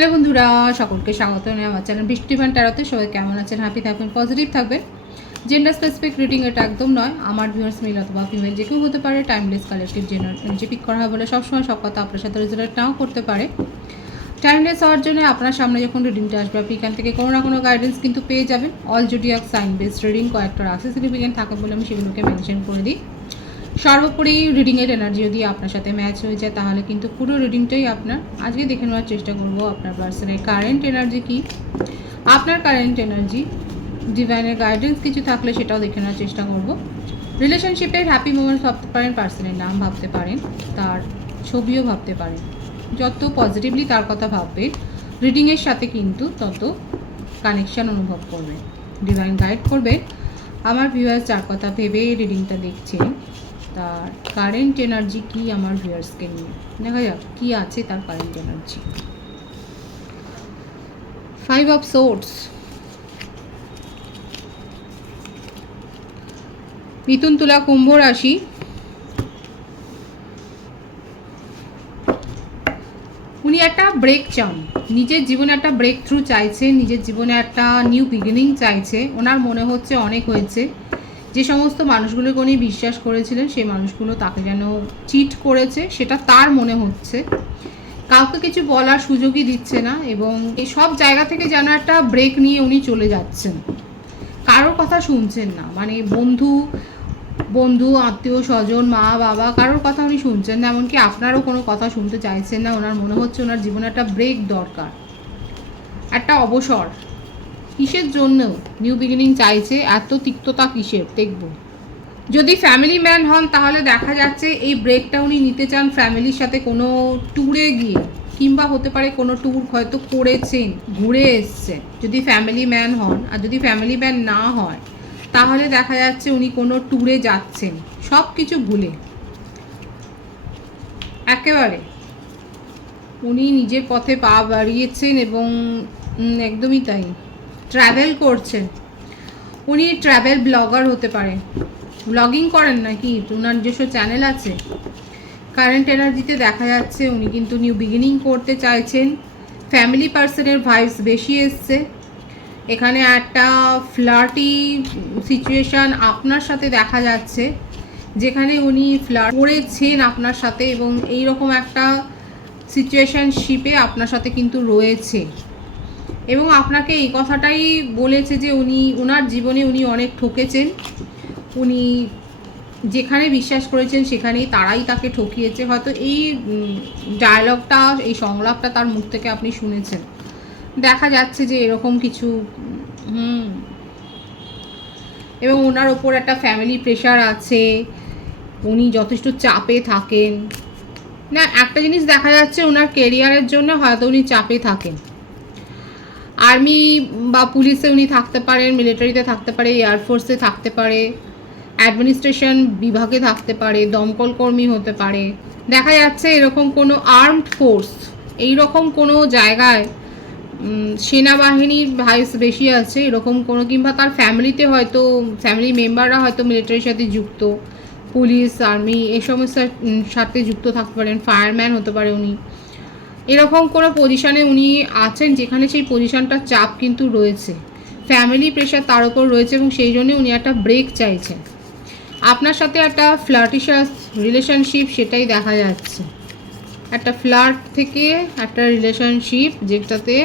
Hello বন্ধুরা, সকলকে স্বাগত জানাই আমার চ্যানেল বৃষ্টি ভান ট্যারোতে। সবাই কেমন আছেন? হ্যাপি থাকবেন, পজিটিভ থাকবেন। জেন্ডার স্পেসিফিক রিডিং এটা একদম নয়। আমার ভিউয়ার্স মেল অথবা ফিমেল যে কেউ হতে পারে। টাইমলেস কালেকটিভ জেনার এনার্জি পিক করা হয় বলে সবসময় সব কথা আপনার সাথে রেজোনেট নাও করতে পারে। টাইমলেস হওয়ার জন্য আপনার সামনে যখন রিডিংটা আসবে আপনি এখান থেকে কোনো না কোনো গাইডেন্স কিন্তু পেয়ে যাবেন। All zodiac sign based reading কয়েকটা রাশি সিগনিফিকেন্ট থাকে বলে আমি সেগুলোকে মেনশন করে দিই। সর্বোপরি রিডিংয়ের এনার্জি যদি আপনার সাথে ম্যাচ হয়ে যায় তাহলে কিন্তু পুরো রিডিংটাই আপনার। আজকে দেখে নেওয়ার চেষ্টা করব আপনার পার্সনের কারেন্ট এনার্জি কী, আপনার কারেন্ট এনার্জি, ডিভাইনের গাইডেন্স কিছু থাকলে সেটাও দেখে নেওয়ার চেষ্টা করব। রিলেশনশিপের হ্যাপি মোমেন্টস ভাবতে পারেন, পার্সনের নাম ভাবতে পারেন, তার ছবিও ভাবতে পারেন। যত পজিটিভলি তার কথা ভাববেন রিডিংয়ের সাথে কিন্তু তত কানেকশান অনুভব করবেন, ডিভাইন গাইড করবে। আমার ভিউয়ার্স যার কথা ভেবে রিডিংটা দেখছেন তার কারেন্ট এনার্জি কি আমার ভিউয়ার্সকে নিয়ে দেখা যাক কী আছে তার কারেন্ট এনার্জি। 5 অফ সোর্ডস, মিথুন, তুলা, কুম্ভ রাশি। উনি একটা ব্রেক চান, নিজের জীবনে একটা ব্রেক থ্রু চাইছেন, নিজের জীবনে একটা নিউ বিগিনিং চাইছে। ওনার মনে হচ্ছে অনেক হয়েছে। যে সমস্ত মানুষগুলোকে উনি বিশ্বাস করেছিলেন সেই মানুষগুলো তাকে যেন চিট করেছে, সেটা তার মনে হচ্ছে। কাউকে কিছু বলার সুযোগই দিচ্ছে না এবং এই সব জায়গা থেকে যেন একটা ব্রেক নিয়ে উনি চলে যাচ্ছেন। কারোর কথা শুনছেন না, মানে বন্ধু আত্মীয় স্বজন, মা বাবা, কারোর কথা উনি শুনছেন না। এমনকি আপনারও কোনো কথা শুনতে চাইছেন না। ওনার মনে হচ্ছে ওনার জীবনে একটা ব্রেক দরকার, একটা অবসর। কিসের জন্য নিউ বিগিনিং চাইছে? এত তিক্ততা কিসের দেখব। যদি ফ্যামিলি ম্যান হন তাহলে দেখা যাচ্ছে এই ব্রেকটা উনি নিতে চান ফ্যামিলির সাথে কোনো ট্যুরে গিয়ে, কিংবা হতে পারে কোনো ট্যুর হয়তো করেছেন, ঘুরে এসছেন যদি ফ্যামিলি ম্যান হন। আর যদি ফ্যামিলি ম্যান না হয় তাহলে দেখা যাচ্ছে উনি কোনো ট্যুরে যাচ্ছেন সব কিছু ভুলে। একেবারে উনি নিজের পথে পা বাড়িয়েছেন এবং একদমই তাই, ট্রাভেল করছেন। উনি ট্রাভেল ব্লগার হতে পারে, ব্লগিং করেন নাকি, ওনার নিজস্ব চ্যানেল আছে। কারেন্ট এনার্জিতে দেখা যাচ্ছে উনি কিন্তু নিউ বিগিনিং করতে চাইছেন। ফ্যামিলি পার্সনের ভাইবস বেশি এসছে। এখানে একটা ফ্লার্টি সিচুয়েশান আপনার সাথে দেখা যাচ্ছে, যেখানে উনি ফ্লার্ট করেছেন আপনার সাথে এবং এই রকম একটা সিচুয়েশনশিপে আপনার সাথে কিন্তু রয়েছে এবং আপনাকে এই কথাটাই বলেছে যে ওনার জীবনে উনি অনেক ঠকেছেন। উনি যেখানে বিশ্বাস করেছেন সেখানেই তারাই তাকে ঠকিয়েছে। হয়তো এই ডায়লগটা, এই সংলাপটা তার মুখ থেকে আপনি শুনেছেন। দেখা যাচ্ছে যে এরকম কিছু এবং ওনার ওপর একটা ফ্যামিলি প্রেশার আছে, উনি যথেষ্ট চাপে থাকেন। না, একটা জিনিস দেখা যাচ্ছে ওনার কেরিয়ারের জন্য হয়তো উনি চাপে থাকেন। আর্মি বা পুলিশে উনি থাকতে পারেন, মিলিটারিতে থাকতে পারে, এয়ারফোর্সে থাকতে পারে, অ্যাডমিনিস্ট্রেশন বিভাগে থাকতে পারে, দমকল কর্মী হতে পারে। দেখা যাচ্ছে এরকম কোনো আর্মড ফোর্স, এইরকম কোনো জায়গায় সেনাবাহিনীর ভাইস বেশি আছে এরকম কোনো, কিংবা তার ফ্যামিলিতে হয়তো ফ্যামিলি মেম্বাররা হয়তো মিলিটারির সাথে যুক্ত, পুলিশ, আর্মি এই সমস্ত সাথে যুক্ত থাকতে পারেন। ফায়ারম্যান হতে পারে উনি। এরকম কোনো পজিশানে উনি আছেন যেখানে সেই পজিশানটার চাপ কিন্তু রয়েছে, ফ্যামিলি প্রেশার তার উপর রয়েছে এবং সেই জন্যে উনি একটা ব্রেক চাইছেন। আপনার সাথে একটা ফ্লার্টিশাস রিলেশনশিপ, সেটাই দেখা যাচ্ছে। একটা ফ্লার্ট থেকে একটা রিলেশনশিপ যেটাতে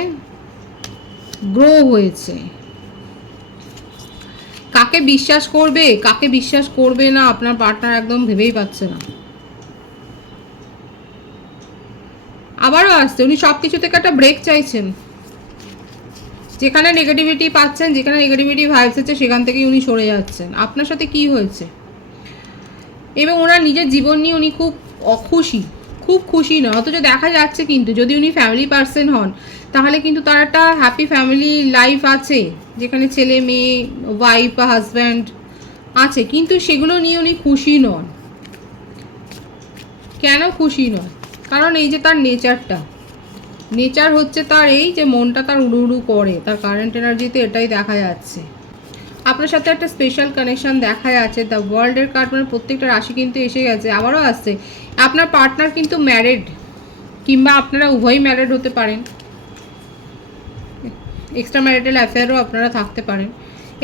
গ্রো হয়েছে। কাকে বিশ্বাস করবে, কাকে বিশ্বাস করবে না আপনার পার্টনার একদম ভেবেই পাচ্ছে না। আবারও আসছে উনি সব কিছু থেকে একটা ব্রেক চাইছেন। যেখানে নেগেটিভিটি পাচ্ছেন, যেখানে নেগেটিভিটি ভাইবস হচ্ছে সেখান থেকেই উনি সরে যাচ্ছেন। আপনার সাথে কি হয়েছে এবং ওনার নিজের জীবন নিয়ে উনি খুব অখুশি, খুব খুশি না। অথচ দেখা যাচ্ছে কিন্তু যদি উনি ফ্যামিলি পার্সন হন তাহলে কিন্তু তার একটা হ্যাপি ফ্যামিলি লাইফ আছে, যেখানে ছেলে মেয়ে, ওয়াইফ বা হাজব্যান্ড আছে, কিন্তু সেগুলো নিয়ে উনি খুশি নন। কেন খুশি নন? কারণ এই যে তার নেচার হচ্ছে তার এই যে মনটা তার উড়ু উড়ু করে। তার কারেন্ট এনার্জিতে এটাই দেখা যাচ্ছে। আপনার সাথে একটা স্পেশাল কানেকশান দেখা যাচ্ছে। দ্য ওয়ার্ল্ডের কার্ড মানে প্রত্যেকটা রাশি কিন্তু এসে গেছে, আবারও আসছে। আপনার পার্টনার কিন্তু ম্যারিড, কিংবা আপনারা উভয়ই ম্যারিড হতে পারেন। এক্সট্রা ম্যারিটাল অ্যাফেয়ারও আপনারা থাকতে পারেন।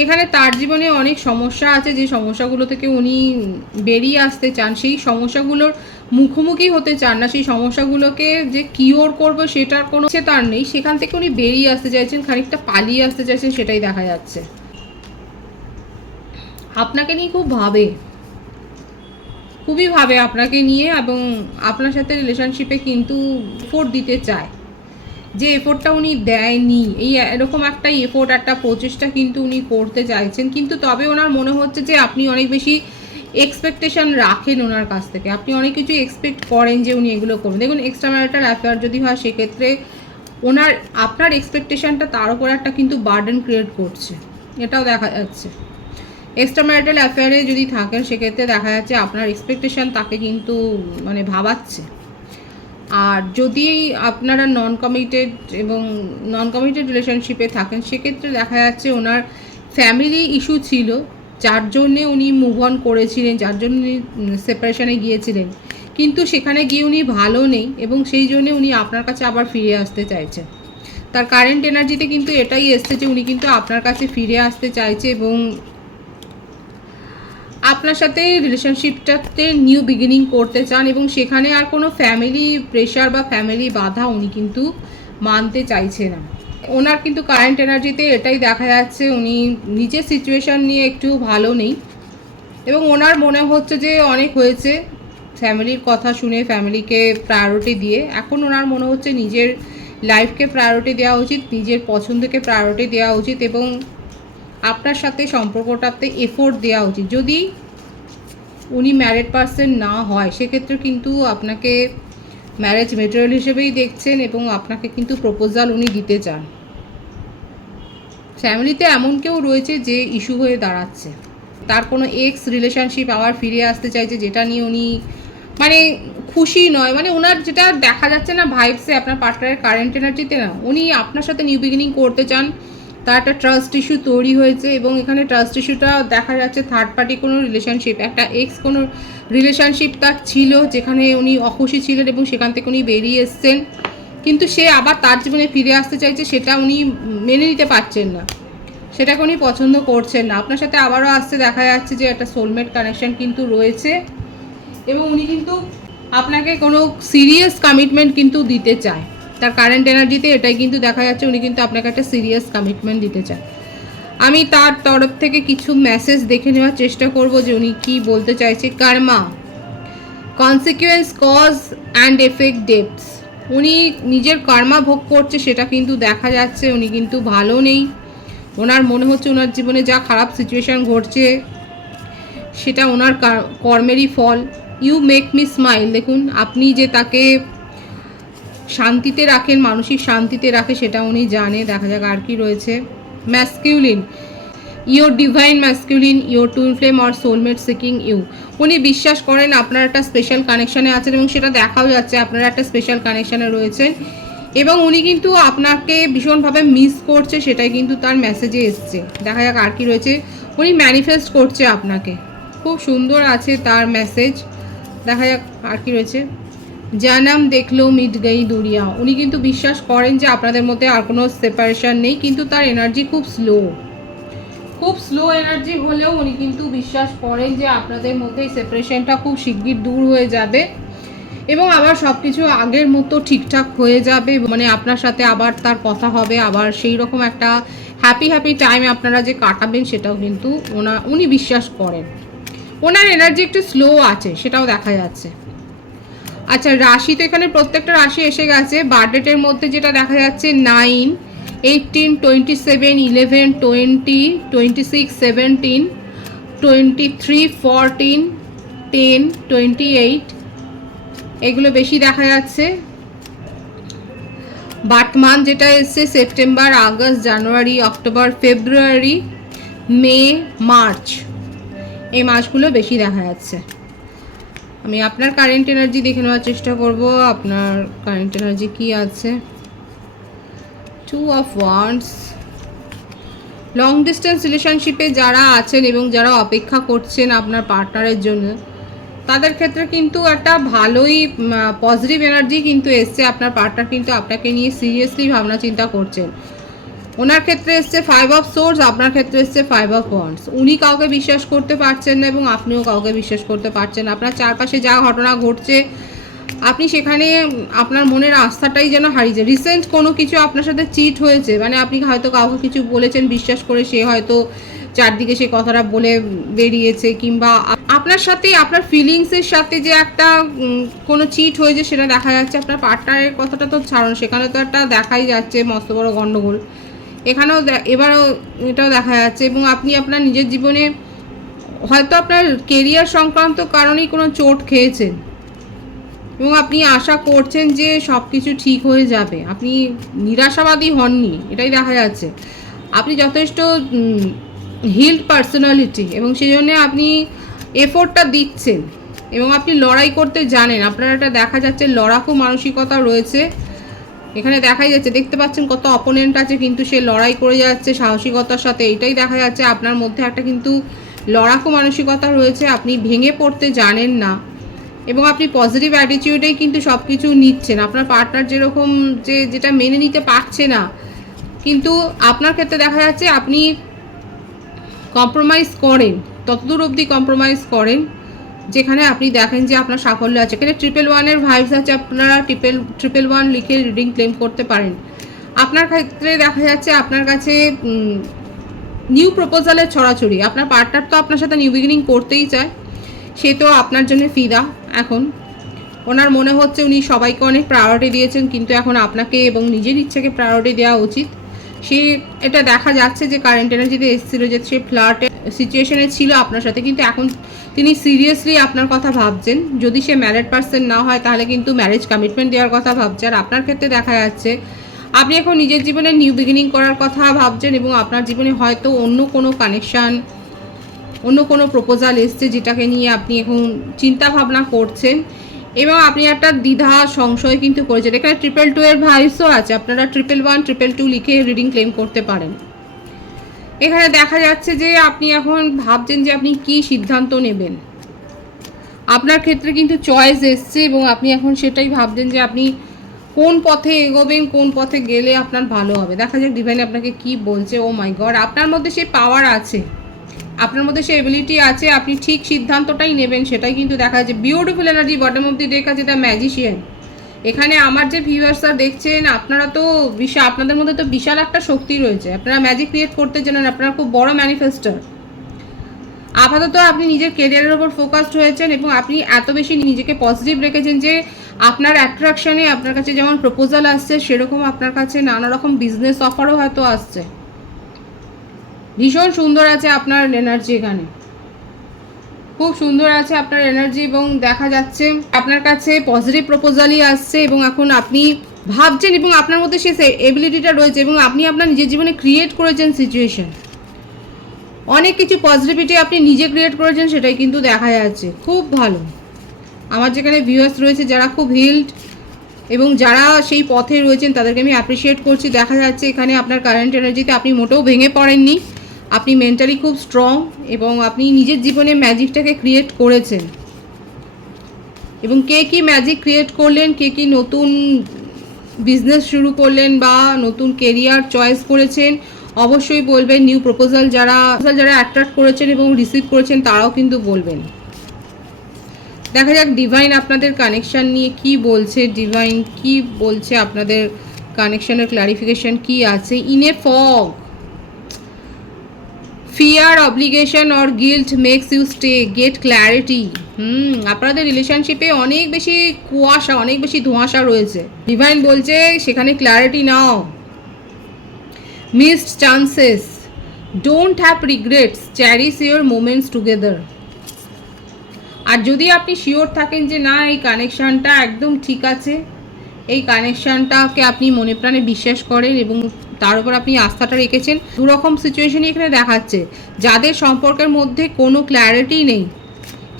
এখানে তার জীবনে অনেক সমস্যা আছে, যে সমস্যাগুলো থেকে উনি বেরিয়ে আসতে চান, সেই সমস্যাগুলোর মুখোমুখি হতে চান না, সেই সমস্যাগুলোকে যে কিওর করবো সেটার কোনো তার নেই, সেখান থেকে উনি বেরিয়ে আসতে চাইছেন, খানিকটা পালিয়ে আসতে চাইছেন, সেটাই দেখা যাচ্ছে। আপনাকে নিয়ে খুবই ভাবে আপনাকে নিয়ে, এবং আপনার সাথে রিলেশনশিপে কিন্তু এফোর্ট দিতে চায়, যে এফোর্টটা উনি দেয়নি, এই এরকম একটা এফোর্ট, একটা প্রচেষ্টা কিন্তু উনি করতে চাইছেন। কিন্তু তবে ওনার মনে হচ্ছে যে আপনি অনেক বেশি এক্সপেকটেশন রাখেন ওনার কাছ থেকে, আপনি অনেক কিছু এক্সপেক্ট করেন যে উনি এগুলো করবেন। দেখুন, এক্সট্রা ম্যারিটাল অ্যাফেয়ার যদি হয় সেক্ষেত্রে আপনার এক্সপেকটেশনটা তার উপর একটা কিন্তু বার্ডেন ক্রিয়েট করছে, এটাও দেখা যাচ্ছে। এক্সট্রা ম্যারিটাল অ্যাফেয়ারে যদি থাকেন সেক্ষেত্রে দেখা যাচ্ছে আপনার এক্সপেকটেশন তাকে কিন্তু মানে ভাবাচ্ছে। আর যদি আপনারা নন কমিটেড রিলেশনশিপে থাকেন সেক্ষেত্রে দেখা যাচ্ছে ওনার ফ্যামিলি ইস্যু ছিল, যার জন্যে উনি মুভ অন করেছিলেন, যার জন্য উনি সেপারেশনে গিয়েছিলেন, কিন্তু সেখানে গিয়ে উনি ভালো নেই, এবং সেই জন্যে উনি আপনার কাছে আবার ফিরে আসতে চাইছেন। তার কারেন্ট এনার্জিতে কিন্তু এটাই এসছে যে উনি কিন্তু আপনার কাছে ফিরে আসতে চাইছে, এবং আপনার সাথে রিলেশনশিপটাতে নিউ বিগিনিং করতে চান, এবং সেখানে আর কোনো ফ্যামিলি প্রেশার বা ফ্যামিলি বাধা উনি কিন্তু মানতে চাইছে না। ওনার কিন্তু কারেন্ট এনার্জিতে এটাই দেখা যাচ্ছে, উনি নিজের সিচুয়েশান নিয়ে একটু ভালো নেই, এবং ওনার মনে হচ্ছে যে অনেক হয়েছে ফ্যামিলির কথা শুনে, ফ্যামিলিকে প্রায়োরিটি দিয়ে। এখন ওনার মনে হচ্ছে নিজের লাইফকে প্রায়োরিটি দেওয়া উচিত, নিজের পছন্দকে প্রায়োরিটি দেওয়া উচিত, এবং আপনার সাথে সম্পর্কটাতে এফোর্ট দেওয়া উচিত। যদি উনি ম্যারিড পারসন না হয় সেক্ষেত্রে কিন্তু আপনাকে ম্যারেজ মেটেরিয়াল হিসেবেই দেখছেন, এবং আপনাকে কিন্তু প্রপোজাল উনি দিতে চান। ফ্যামিলিতে এমন কেউ রয়েছে যে ইস্যু হয়ে দাঁড়াচ্ছে, তার কোনো এক্স রিলেশনশিপ আবার ফিরে আসতে চাইছে, যেটা নিয়ে উনি মানে খুশি নয়, মানে ওনার যেটা দেখা যাচ্ছে না ভাইবসে, আপনার পার্টনারের কারেন্ট এনার্জিতে না, উনি আপনার সাথে নিউ বিগিনিং করতে চান। তার একটা ট্রাস্ট ইস্যু তৈরি হয়েছে, এবং এখানে ট্রাস্ট ইস্যুটা দেখা যাচ্ছে থার্ড পার্টি কোনো রিলেশনশিপ, একটা এক্স কোনো রিলেশনশিপ তার ছিল, যেখানে উনি অখুশি ছিলেন এবং সেখান থেকে উনি বেরিয়ে এসছেন, কিন্তু সে আবার তার জীবনে ফিরে আসতে চাইছে, সেটা উনি মেনে নিতে পারছেন না, সেটাকে উনি পছন্দ করছেন না। আপনার সাথে আবারও আসতে দেখা যাচ্ছে যে একটা সোলমেট কানেকশন কিন্তু রয়েছে, এবং উনি কিন্তু আপনাকে কোনো সিরিয়াস কমিটমেন্ট কিন্তু দিতে চায়। তার কারেন্ট এনার্জিতে এটাই কিন্তু দেখা যাচ্ছে, উনি কিন্তু আপনাকে একটা সিরিয়াস কমিটমেন্ট দিতে চায়। আমি তার তরফ থেকে কিছু মেসেজ দেখে নেওয়ার চেষ্টা করব যে উনি কী বলতে চাইছে। Karma, consequence, cause and effect, ডেপথস। উনি নিজের কর্মা ভোগ করছে, সেটা কিন্তু দেখা যাচ্ছে। উনি কিন্তু ভালো নেই, ওনার মনে হচ্ছে ওনার জীবনে যা খারাপ সিচুয়েশান ঘটছে সেটা ওনার কর্মেরই ফল। ইউ মেক মি স্মাইল, দেখুন আপনি যে তাকে শান্তিতে রাখেন, মানসিক শান্তিতে রাখে, সেটা উনি জানে। দেখা যাক আর কি রয়েছে। Masculine, your divine masculine, your twin flame or soulmate seeking you. উনি বিশ্বাস করেন আপনার একটা স্পেশাল কানেকশানে আছেন, এবং সেটা দেখাও যাচ্ছে আপনারা একটা স্পেশাল কানেকশানে রয়েছেন, এবং উনি কিন্তু আপনাকে ভীষণভাবে মিস করছে, সেটাই কিন্তু তার মেসেজে এসছে। দেখা যাক আর কি রয়েছে। উনি ম্যানিফেস্ট করছে আপনাকে, খুব সুন্দর আছে তার মেসেজ। দেখা যাক আর কি রয়েছে। জানাম দেখলো মিট গই দুনিয়া, উনি কিন্তু বিশ্বাস করেন যে আপনাদের মধ্যে আর কোনো সেপারেশন নেই, কিন্তু তার এনার্জি খুব স্লো এনার্জি হলেও উনি কিন্তু বিশ্বাস করেন যে আপনাদের মধ্যে এই সেপারেশনটা খুব শিগগির দূর হয়ে যাবে, এবং আবার সব কিছু আগের মতো ঠিকঠাক হয়ে যাবে, মানে আপনার সাথে আবার তার কথা হবে, আবার সেই রকম একটা হ্যাপি টাইম আপনারা যে কাটাবেন, সেটাও কিন্তু উনি বিশ্বাস করেন। ওনার এনার্জি একটু স্লো আছে, সেটাও দেখা যাচ্ছে। আচ্ছা, রাশি তো এখানে প্রত্যেকটা রাশি এসে গেছে। বার্থডেটের মধ্যে যেটা দেখা যাচ্ছে 9, 18, 27, 11, 20, 26, 17, 23, 14, 10, 28, এগুলো বেশি দেখা যাচ্ছে। বার্থ মান্থ যেটা এসছে সেপ্টেম্বর, আগস্ট, জানুয়ারি, অক্টোবর, ফেব্রুয়ারি, মে, মার্চ, এই মাসগুলো বেশি দেখা যাচ্ছে। আমি আপনার কারেন্ট এনার্জি দেখে নেওয়ার চেষ্টা করব। আপনার কারেন্ট এনার্জি কি আছে? 2 অফ ওয়ান্ডস। লং ডিস্টেন্স রিলেশনশিপে যারা আছেন এবং যারা অপেক্ষা করছেন আপনার পার্টনারের জন্য, তাদের ক্ষেত্রে কিন্তু একটা ভালোই পজিটিভ এনার্জি কিন্তু এসছে। আপনার পার্টনার কিন্তু আপনাকে নিয়ে সিরিয়াসলি ভাবনা চিন্তা করছেন। ওনার ক্ষেত্রে এসছে 5 অফ সোর্স, আপনার ক্ষেত্রে এসছে 5 অফ ওয়ান্ডস। উনি কাউকে বিশ্বাস করতে পারছেন না এবং আপনিও কাউকে বিশ্বাস করতে পারছেন না। আপনার চারপাশে যা ঘটনা ঘটছে আপনি সেখানে আপনার মনের আস্থাটাই যেন হারিয়েছে। রিসেন্ট কোনো কিছু আপনার সাথে চিট হয়েছে, মানে আপনি হয়তো কাউকে কিছু বলেছেন বিশ্বাস করে, সে হয়তো চারদিকে সে কথাটা বলে বেরিয়েছে, কিংবা আপনার সাথে আপনার ফিলিংসের সাথে যে একটা কোনো চিট হয়েছে সেটা দেখা যাচ্ছে। আপনার পার্টনারের কথাটা তো ছাড়ুন, সেখানে তো একটা দেখাই যাচ্ছে মস্ত বড় গণ্ডগোল। এখানেও এবারও এটাও দেখা যাচ্ছে। এবং আপনি আপনার নিজের জীবনে হয়তো আপনার কেরিয়ার সংক্রান্ত কারণেই কোনো চোট খেয়েছেন এবং আপনি আশা করছেন যে সব কিছু ঠিক হয়ে যাবে। আপনি নিরাশাবাদী হননি, এটাই দেখা যাচ্ছে। আপনি যথেষ্ট হিল্ড পার্সোনালিটি এবং সেই জন্যে আপনি এফোর্টটা দিচ্ছেন এবং আপনি লড়াই করতে জানেন। আপনার একটা দেখা যাচ্ছে লড়াকু মানসিকতা রয়েছে এখানে, দেখাই যাচ্ছে। দেখতে পাচ্ছেন কত অপোনেন্ট আছে, কিন্তু সে লড়াই করে যাচ্ছে সাহসিকতার সাথে, এটাই দেখা যাচ্ছে। আপনার মধ্যে একটা কিন্তু লড়াকু মানসিকতা রয়েছে, আপনি ভেঙে পড়তে জানেন না এবং আপনি পজিটিভ অ্যাটিটিউডেই কিন্তু সব কিছু নিচ্ছেন। আপনার পার্টনার যেরকম যেটা মেনে নিতে পারছে না, কিন্তু আপনার ক্ষেত্রে দেখা যাচ্ছে আপনি কম্প্রোমাইজ করেন, ততদূর অবধি কম্প্রোমাইজ করেন যেখানে আপনি দেখেন যে আপনার সাফল্য আছে। এখানে 111 ভাইবস আছে, আপনারা 111 লিখে রিডিং ক্লেম করতে পারেন। আপনার ক্ষেত্রে দেখা যাচ্ছে আপনার কাছে নিউ প্রপোজালের ছড়াছড়ি। আপনার পার্টনার তো আপনার সাথে নিউ বিগিনিং করতেই চায়, সে তো আপনার জন্য ফিদা। এখন ওনার মনে হচ্ছে উনি সবাইকে অনেক প্রায়োরিটি দিয়েছেন, কিন্তু এখন আপনাকে এবং নিজের ইচ্ছাকে প্রায়োরিটি দেওয়া উচিত। সে এটা দেখা যাচ্ছে যে কারেন্ট এনার্জিতে এসেছিলো যে সে ফ্লার্ট সিচুয়েশনে ছিল আপনার সাথে, কিন্তু এখন তিনি সিরিয়াসলি আপনার কথা ভাবছেন। যদি সে ম্যারিড পার্সন না হয় তাহলে কিন্তু ম্যারেজ কমিটমেন্ট দেওয়ার কথা ভাবছে। আর আপনার ক্ষেত্রে দেখা যাচ্ছে আপনি এখন নিজের জীবনে নিউ বিগিনিং করার কথা ভাবছেন এবং আপনার জীবনে হয়তো অন্য কোনো কানেকশান, অন্য কোনো প্রপোজাল এসছে যেটাকে নিয়ে আপনি এখন চিন্তা ভাবনা করছেন এবং আপনি একটা দ্বিধা সংশয় কিন্তু করেছেন। এখানে 222 এর ভাইসও আছে, আপনারা 111 222 লিখে রিডিং ক্লেম করতে পারেন। এখানে দেখা যাচ্ছে যে আপনি এখন ভাবছেন যে আপনি কি সিদ্ধান্ত নেবেন। আপনার ক্ষেত্রে কিন্তু চয়েস এসছে এবং আপনি এখন সেটাই ভাবছেন যে আপনি কোন পথে এগোবেন, কোন পথে গেলে আপনার ভালো হবে। দেখা যাক ডিভাইন আপনাকে কি বলছে। ও মাই গড, আপনার মধ্যে সেই পাওয়ার আছে, আপনার মধ্যে সেই এবিলিটি আছে, আপনি ঠিক সিদ্ধান্তটাই নেবেন, সেটাই কিন্তু দেখা যাচ্ছে। Beautiful energy bottom of the day আছে, দ্য ম্যাজিশিয়ান। এখানে আমার যে ভিউয়ার্সরা দেখছেন, আপনারা তো আপনাদের মধ্যে তো বিশাল একটা শক্তি রয়েছে, আপনারা ম্যাজিক ক্রিয়েট করতে জানেন, আপনারা খুব বড় ম্যানিফেস্টার। আপাতত আপনি নিজের কেরিয়ারের ওপর ফোকাসড হয়েছেন এবং আপনি এত বেশি নিজেকে পজিটিভ রেখেছেন যে আপনার অ্যাট্রাকশনে আপনার কাছে যেমন প্রপোজাল আসছে, সেরকম আপনার কাছে নানা রকম বিজনেস অফারও হয়তো আসছে। ভীষণ সুন্দর আছে আপনার এনার্জি, এখানে খুব সুন্দর আছে আপনার এনার্জি এবং দেখা যাচ্ছে আপনার কাছে পজিটিভ প্রপোজালই আসছে এবং এখন আপনি ভাবছেন এবং আপনার মধ্যে সেই এবিলিটিটা রয়েছে এবং আপনি আপনার নিজের জীবনে ক্রিয়েট করেছেন সিচুয়েশন, অনেক কিছু পজিটিভিটি আপনি নিজে ক্রিয়েট করেছেন, সেটাই কিন্তু দেখা যাচ্ছে। খুব ভালো। আমার যেখানে ভিউয়ার্স রয়েছে যারা খুব হিল্ড এবং যারা সেই পথে রয়েছেন তাদেরকে আমি অ্যাপ্রিসিয়েট করছি। দেখা যাচ্ছে এখানে আপনার কারেন্ট এনার্জিতে আপনি মোটেও ভেঙে পড়েননি, আপনি মেন্টালি খুব স্ট্রং এবং আপনি নিজের জীবনে ম্যাজিকটাকে ক্রিয়েট করেছেন। এবং কে কী ম্যাজিক ক্রিয়েট করলেন, কে কী নতুন বিজনেস শুরু করলেন বা নতুন কেরিয়ার চয়েস করেছেন, অবশ্যই বলবেন। নিউ প্রপোজাল যারা অ্যাট্রাক্ট করেছেন এবং রিসিভ করেছেন তারাও কিন্তু বলবেন। দেখা যাক ডিভাইন আপনাদের কানেকশান নিয়ে কি বলছে, ডিভাইন কি বলছে, আপনাদের কানেকশানের ক্লারিফিকেশান কি আছে। In a fog, fear, obligation or guilt makes you stay, get clarity. আপনাদের রিলেশনশিপে অনেক বেশি কুয়াশা, অনেক বেশি ধোঁয়াশা রয়েছে। ডিভাইন বলছে সেখানে clarity now. Missed chances, don't have regrets, cherish your moments together. আর যদি আপনি শিওর থাকেন যে না এই কানেকশানটা একদম ঠিক আছে, এই কানেকশানটাকে আপনি মনে প্রাণে বিশ্বাস করেন এবং তার উপর আপনি আস্থাটা রেখেছেন। দুরকম সিচুয়েশনই এখানে দেখাচ্ছে। যাদের সম্পর্কের মধ্যে কোনো ক্ল্যারিটি নেই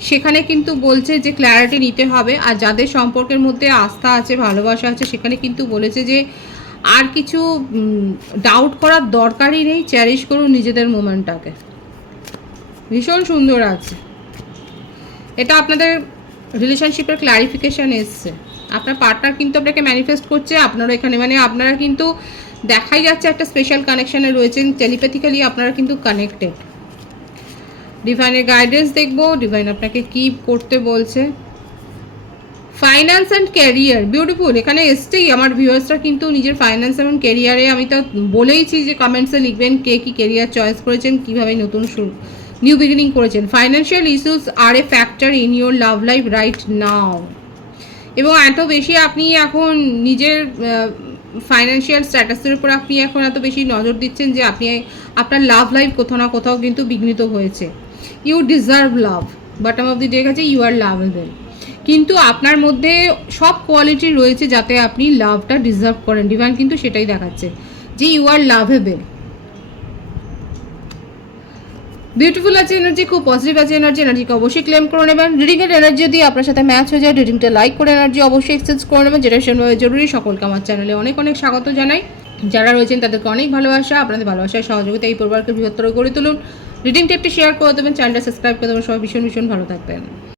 সেখানে কিন্তু বলছে যে ক্ল্যারিটি নিতে হবে, আর যাদের সম্পর্কের মধ্যে আস্থা আছে, ভালোবাসা আছে, সেখানে কিন্তু বলেছে যে আর কিছু ডাউট করার দরকারই নেই, চ্যারিশ করুন নিজেদের মোমেন্টটাকে। ভীষণ সুন্দর আছে। এটা আপনাদের রিলেশনশিপের ক্লারিফিকেশান এসছে। আপনার পার্টনার কিন্তু আপনাকে ম্যানিফেস্ট করছে, আপনারও এখানে মানে আপনারা কিন্তু দেখাই যাচ্ছে একটা স্পেশাল কানেকশানে রয়েছেন, টেলিপ্যাথিক্যালি আপনারা কিন্তু কানেক্টেড। ডিভাইনের গাইডেন্স দেখবো, ডিভাইন আপনাকে কি করতে বলছে। Finance and career, beautiful. এখানে এসছেই আমার ভিউয়ার্সরা কিন্তু নিজের ফাইন্যান্স এবং ক্যারিয়ারে, আমি তো বলেইছি যে কমেন্টসে লিখবেন কে কী ক্যারিয়ার চয়েস করেছেন, কীভাবে নতুন নিউ বিগিনিং করেছেন। Financial issues are a factor in your love life right now. এবং এত বেশি আপনি এখন নিজের ফাইন্যান্সিয়াল স্ট্যাটাসের উপর আপনি এখন এত বেশি নজর দিচ্ছেন যে আপনি আপনার লাভ লাইফ কোথাও না কোথাও কিন্তু বিঘ্নিত হয়েছে। You deserve love, bottom of the day আছে ইউ আর লাভেবল। কিন্তু আপনার মধ্যে সব কোয়ালিটি রয়েছে যাতে আপনি লাভটা ডিজার্ভ করেন। ডিভাইন কিন্তু সেটাই দেখাচ্ছে যে ইউ আর লাভেবল। বিউটিফুল আছে এনার্জি, খুব পজিটিভ আছে এনার্জি। এনার্জিকে অবশ্যই ক্লেম করে নেবেন। রিডিংয়ের এনার্জি যদি আপনার সাথে ম্যাচ হয়ে যায়, রিডিংটা লাইক করে এনার্জি অবশ্যই এক্সচেঞ্জ করে নেবেন, যেটা সেভাবে জরুরি। সকলকে আমার চ্যানেলে অনেক অনেক স্বাগত জানাই। যারা রয়েছেন তাদেরকে অনেক ভালোবাসা, আপনাদের ভালোবাসার সহযোগিতা এই পরিবারকে বৃহত্তর গড়ে তুলুন। রিডিংটা একটু শেয়ার করে দেবেন, চ্যানেলটা সাবস্ক্রাইব করে দেবেন। সবাই ভীষণ ভীষণ ভালো থাকবেন।